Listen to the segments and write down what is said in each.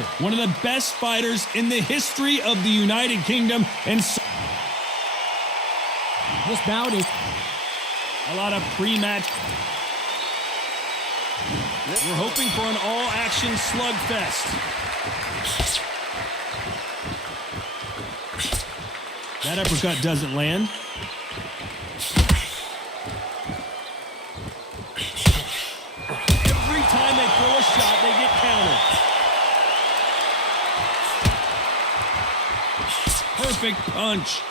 Taylor, one of the best fighters in the history of the United Kingdom. And so this bout is a lot of pre-match. We're hoping for an all-action slugfest. That uppercut doesn't land. Every time they throw a shot, they get countered. Perfect punch.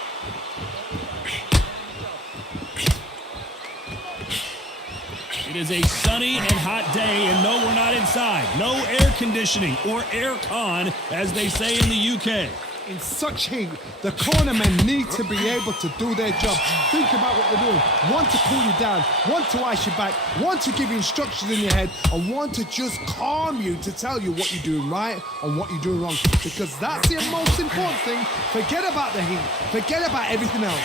It is a sunny and hot day, and no, we're not inside. No air conditioning, or air con, as they say in the UK. In such heat, the cornermen need to be able to do their job. Think about what they're doing. One to cool you down, one to ice you back, one to give you instructions in your head, and one to just calm you to tell you what you're doing right and what you're doing wrong. Because that's the most important thing. Forget about the heat. Forget about everything else.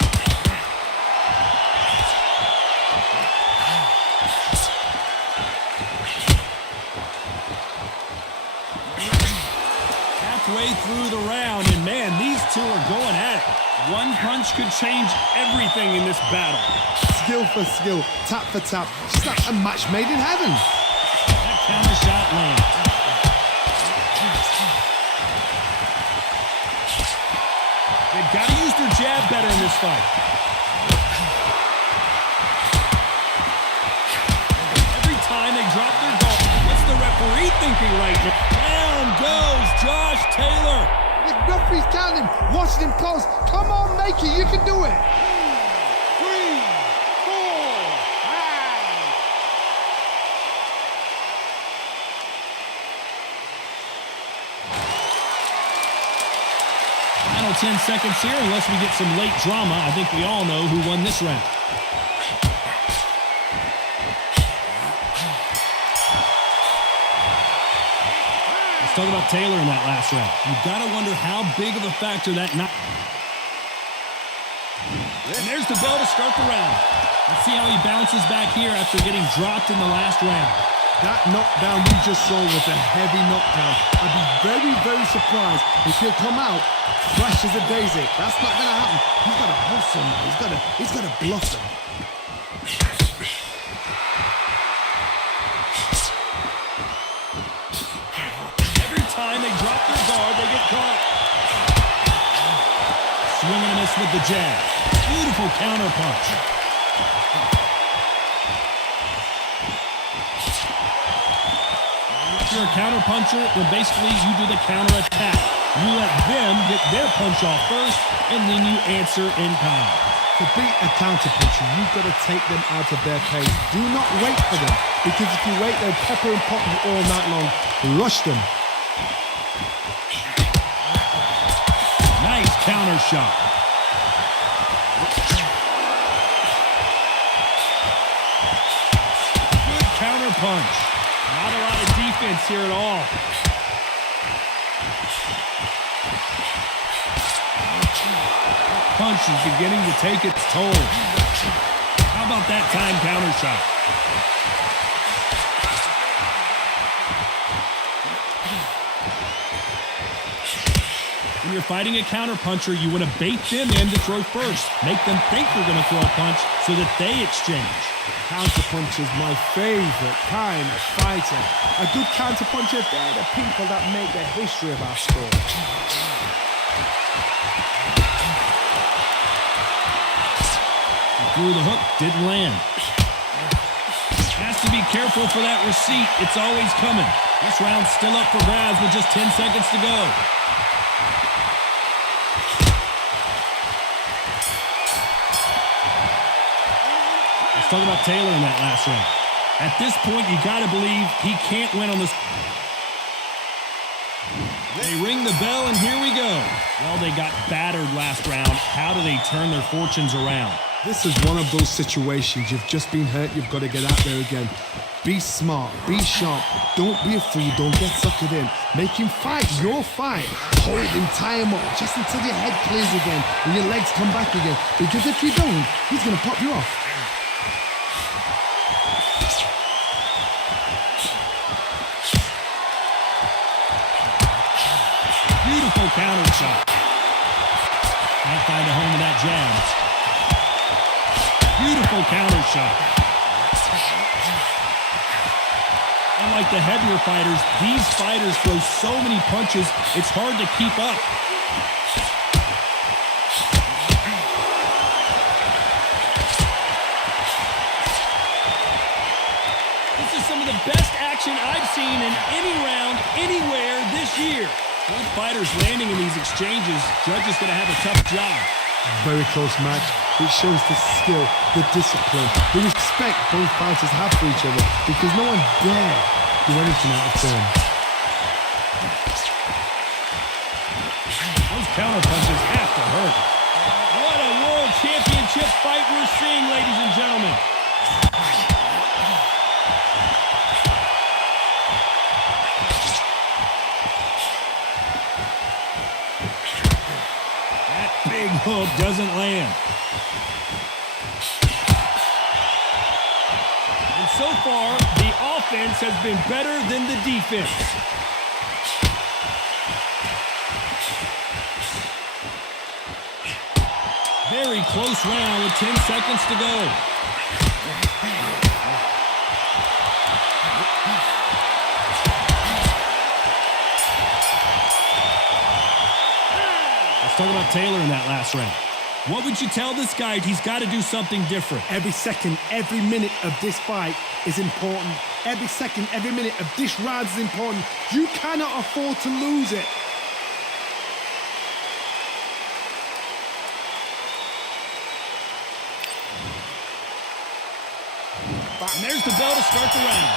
Way through the round, and man, these two are going at it. One punch could change everything in this battle. Skill for skill, tap for tap. Just like a match made in heaven. That counter shot lands. They've got to use their jab better in this fight. Every time they drop their guard, what's the referee thinking right now? Down goes Josh Taylor. The referee's counting, watching him close. Come on, make it. You can do it. 3, 4, 5. Final 10 seconds here, unless we get some late drama. I think we all know who won this round. Talk about Taylor in that last round. You've got to wonder how big of a factor that knock. And there's the bell to start the round. Let's see how he bounces back here after getting dropped in the last round. That knockdown we just saw was a heavy knockdown. I'd be very, very surprised if he'll come out fresh as a daisy. That's not going to happen. He's got to blossom. He's got to blossom. They get caught. Swing and a miss with the jab. Beautiful counter punch. If you're a counter puncher, then basically you do the counter attack. You let them get their punch off first, and then you answer in kind. To beat a counter puncher, you've got to take them out of their pace. Do not wait for them, because if you wait, they'll pepper and pop you all night long. Rush them. Nice counter shot. Good counter punch. Not a lot of defense here at all. Punch is beginning to take its toll. How about that time counter shot? When you're fighting a counterpuncher, you want to bait them in to throw first. Make them think you're going to throw a punch so that they exchange. Counterpunch is my favorite kind of fighter. A good counterpuncher, they're the people that make the history of our sport. Threw the hook, didn't land. Has to be careful for that receipt. It's always coming. This round's still up for grabs with just 10 seconds to go. Let's talk about Taylor in that last round. At this point, you got to believe he can't win on this. They ring the bell, and here we go. Well, they got battered last round. How do they turn their fortunes around? This is one of those situations. You've just been hurt. You've got to get out there again. Be smart. Be sharp. Don't be a fool. Don't get suckered in. Make him fight your fight. Hold him, tie him up just until your head clears again and your legs come back again. Because if you don't, he's going to pop you off. Beautiful counter shot. Can't find a home with that jab. Beautiful counter shot. Unlike the heavier fighters, these fighters throw so many punches, it's hard to keep up. This is some of the best action I've seen in any round, anywhere this year. Both fighters landing in these exchanges. Judges going to have a tough job. Very close match. It shows the skill, the discipline, the respect both fighters have for each other because no one dare do anything out of turn. Those counter punches have to hurt. What a world championship fight we're seeing, ladies and gentlemen. That big hook doesn't land. And so far, the offense has been better than the defense. Very close round with 10 seconds to go. Let's talk about Taylor in that last round. What would you tell this guy? He's got to do something different. Every second, every minute of this fight is important. Every second, every minute of this round is important. You cannot afford to lose it. And there's the bell to start the round.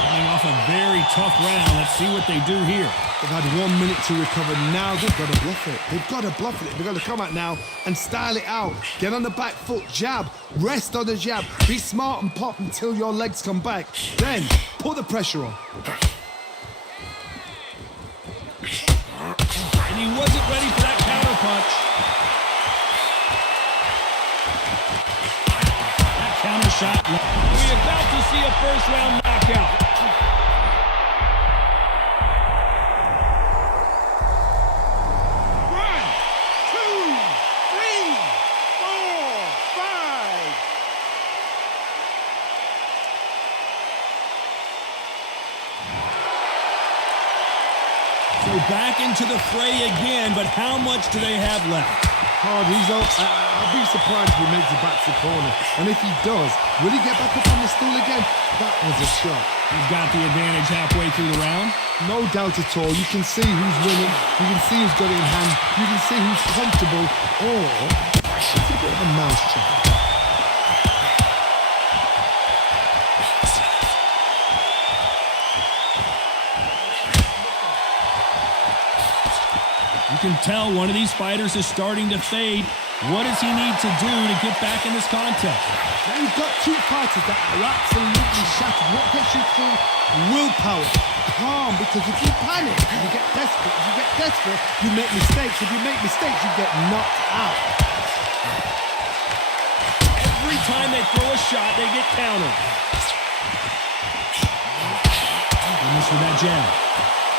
Coming off a very tough round. Let's see what they do here. They've had 1 minute to recover. Now they've got to bluff it. They've got to bluff it. They've got to come out now and style it out. Get on the back foot, jab, rest on the jab. Be smart and pop until your legs come back. Then put the pressure on. And he wasn't ready for that counter punch. That counter shot. We're about to see a first round knockout. So back into the fray again, but how much do they have left? Hard, I'll be surprised if he makes it back to the corner. And if he does, will he get back up on the stool again? That was a shot. He's got the advantage halfway through the round. No doubt at all. You can see who's winning. You can see who's got it in hand. You can see who's comfortable. Or it's a bit of a mousetrap. You can tell one of these fighters is starting to fade. What does he need to do to get back in this contest? Now you've got two fighters that are absolutely shattered. What gets you through? Willpower. Calm, because if you panic, you get desperate. If you get desperate, you make mistakes. If you make mistakes, you get knocked out. Every time they throw a shot, they get countered. And this with that jab.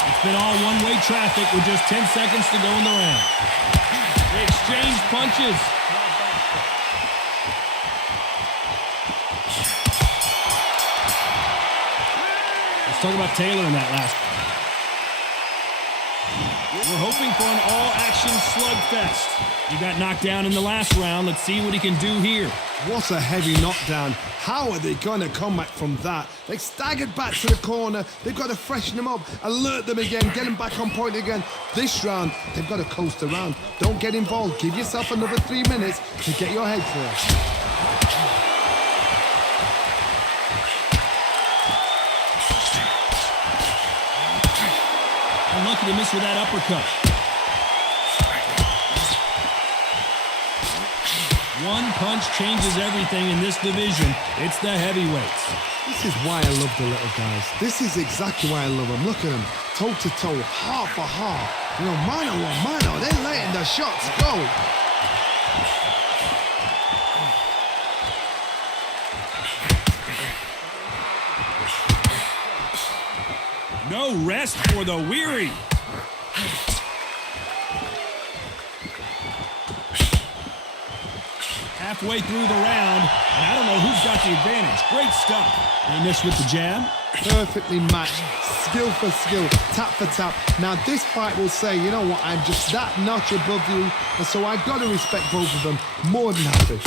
It's been all one-way traffic with just 10 seconds to go in the round. They exchange punches. Let's talk about Taylor in that last one. We're hoping for an all-action slugfest. He got knocked down in the last round. Let's see what he can do here. What a heavy knockdown. How are they going to come back from that? They staggered back to the corner. They've got to freshen them up, alert them again, get them back on point again. This round, they've got to coast around. Don't get involved. Give yourself another 3 minutes to get your head clear. Unlucky to miss with that uppercut. One punch changes everything in this division. It's the heavyweights. This is why I love the little guys. This is exactly why I love them. Look at them, toe to toe, heart for heart. You know, mano a mano, they're letting the shots go. No rest for the weary. halfway through the round, and I don't know who's got the advantage. Great stuff. They missed with the jab. Perfectly matched, skill for skill, tap for tap. Now this fight will say, you know what, I'm just that notch above you, and so I've got to respect both of them more than happy.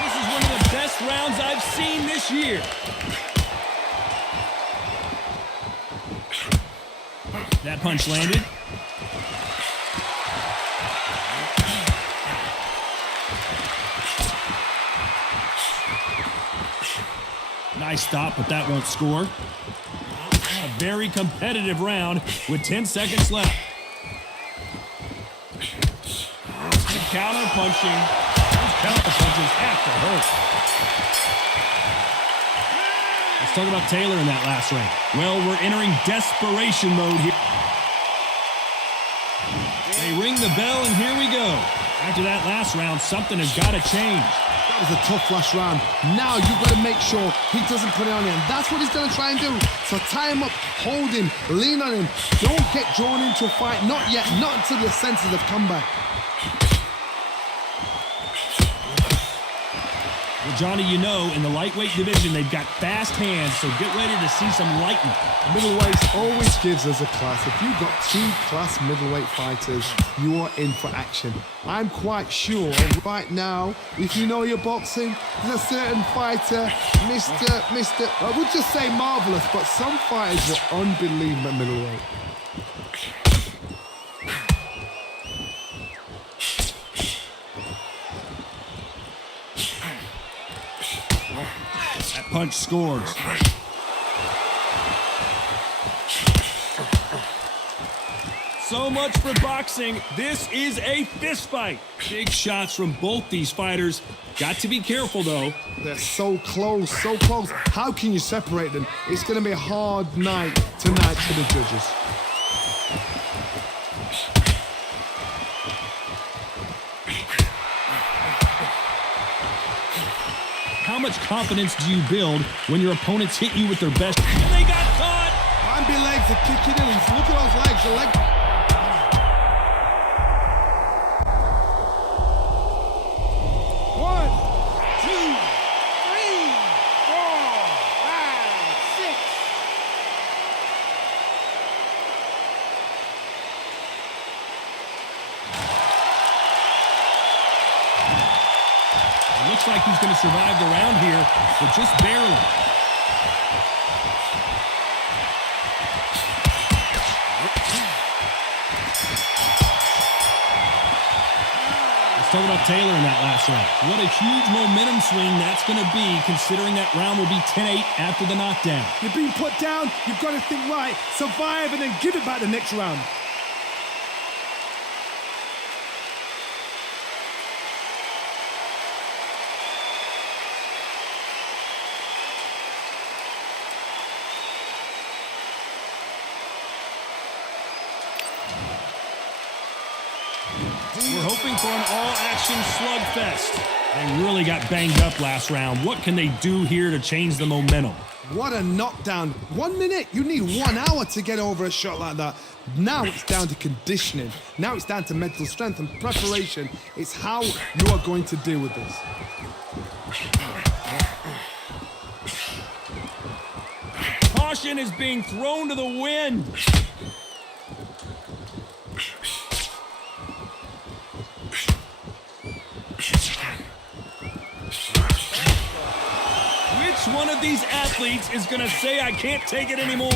This is one of the best rounds I've seen this year. That punch landed. Nice stop, but that won't score. A very competitive round with 10 seconds left. Counter punching. Those counter punches have to hurt. Let's talk about Taylor in that last round. Well, we're entering desperation mode here. They ring the bell, and here we go. After that last round, something has got to change. That was a tough last round. Now you've got to make sure he doesn't put it on him. That's what he's going to try and do. So tie him up, hold him, lean on him. Don't get drawn into a fight. Not yet. Not until your senses have come back. Well, Johnny, you know, in the lightweight division, they've got fast hands, so get ready to see some lightning. Middleweight always gives us a class. If you've got two class middleweight fighters, you are in for action. I'm quite sure right now, if you know your boxing, there's a certain fighter, I would just say marvelous, but some fighters were unbelievable at middleweight. That punch scores. So much for boxing. This is a fist fight. Big shots from both these fighters. Got to be careful, though. They're so close, so close. How can you separate them? It's going to be a hard night tonight for the judges. How much confidence do you build when your opponents hit you with their best? And they got caught! Bambi legs are kicking in. Look at those legs. The leg. One, two, three, four, five, six. It looks like he's going to survive the round here, but just barely. Let's talk about Taylor in that last round. What a huge momentum swing that's going to be, considering that round will be 10-8 after the knockdown. You're being put down. You've got to think right, survive, and then give it back the next round. We're hoping for an all-action slugfest. They really got banged up last round. What can they do here to change the momentum? What a knockdown. 1 minute. You need 1 hour to get over a shot like that. Now it's down to conditioning. Now it's down to mental strength and preparation. It's how you are going to deal with this. Caution is being thrown to the wind. Which one of these athletes is going to say, I can't take it anymore?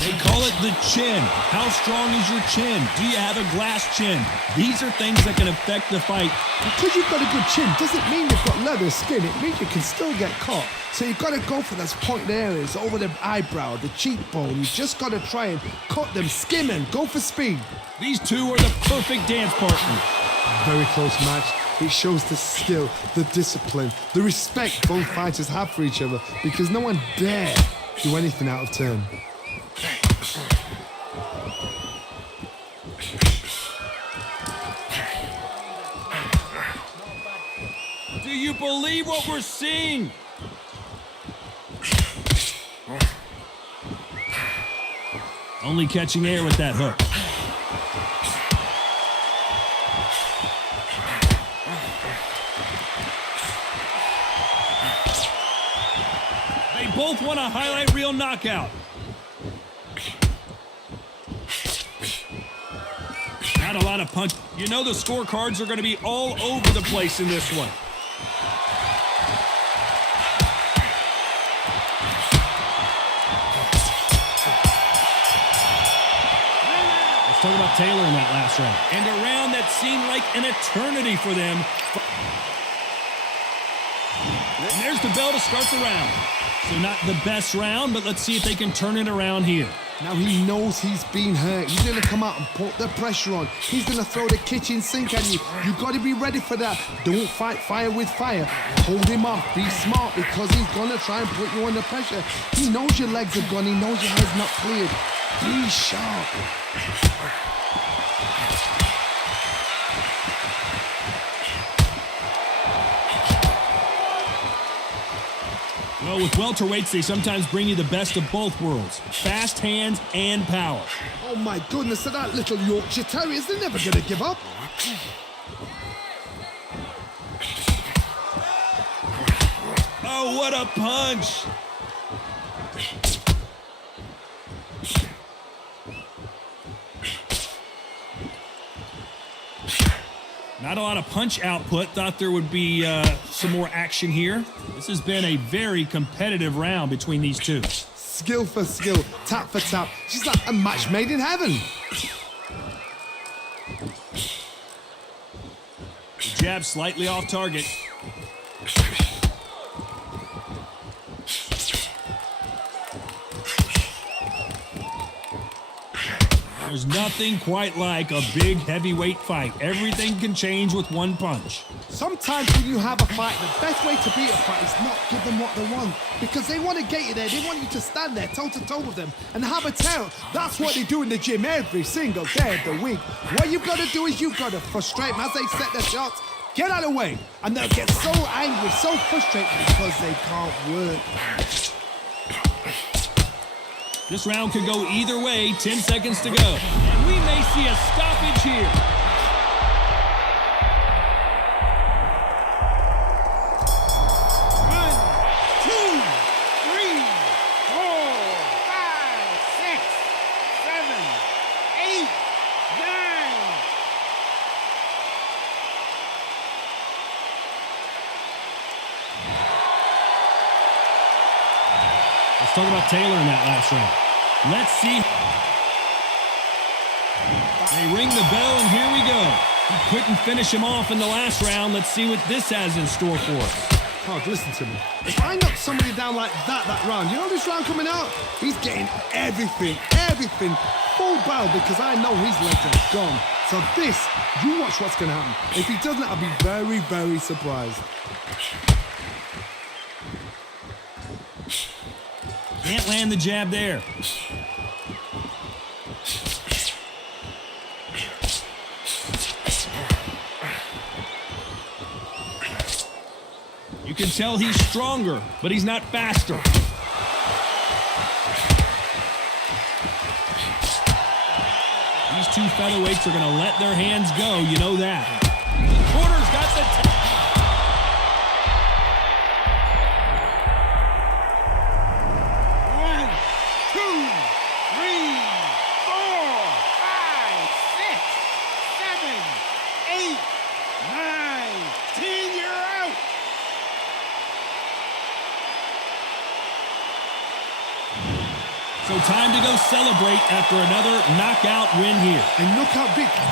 They call it the chin. How strong is your chin? Do you have a glass chin? These are things that can affect the fight. Because you've got a good chin doesn't mean you've got leather skin. It means you can still get caught. So you've got to go for those pointed areas over the eyebrow, the cheekbone. You just got to try and cut them, skim and go for speed. These two are the perfect dance partners. Very close match. It shows the skill, the discipline, the respect both fighters have for each other, because no one dare do anything out of turn. Do you believe what we're seeing? Only catching air with that hook. They both want a highlight reel knockout. Not a lot of punch. You know the scorecards are going to be all over the place in this one. Let's talk about Taylor in that last round. And a round that seemed like an eternity for them. And there's the bell to start the round. So not the best round, but let's see if they can turn it around here. Now he knows he's been hurt. He's going to come out and put the pressure on. He's going to throw the kitchen sink at you. You've got to be ready for that. Don't fight fire with fire. Hold him off. Be smart because he's going to try and put you under pressure. He knows your legs are gone. He knows your head's not cleared. Be sharp. Well, with welterweights, they sometimes bring you the best of both worlds. Fast hands and power. Oh my goodness, that little Yorkshire Terriers, they're never going to give up. Oh, what a punch! Not a lot of punch output. Thought there would be some more action here. This has been a very competitive round between these two. Skill for skill, tap for tap. She's like a match made in heaven. Jab slightly off target. There's nothing quite like a big heavyweight fight. Everything can change with one punch. Sometimes when you have a fight, the best way to beat a fight is not give them what they want. Because they want to get you there. They want you to stand there toe-to-toe with them and have a tear. That's what they do in the gym every single day of the week. What you've got to do is you've got to frustrate them as they set their shots. Get out of the way. And they'll get so angry, so frustrated because they can't work. This round could go either way. 10 seconds to go. And we may see a stoppage here. One, two, three, 4, 5, 6, 7, 8, 9. Let's talk about Taylor in that last round. Let's see. They ring the bell, and here we go. He couldn't finish him off in the last round. Let's see what this has in store for us. Oh, listen to me. If I knock somebody down like that round, you know this round coming out? He's getting everything, full barrel because I know his legs are gone. So this, you watch what's going to happen. If he doesn't, I'll be very, very surprised. Can't land the jab there. You can tell he's stronger, but he's not faster. These two featherweights are going to let their hands go. You know that. The corner's got the... So time to go celebrate after another knockout win here. A knockout victory.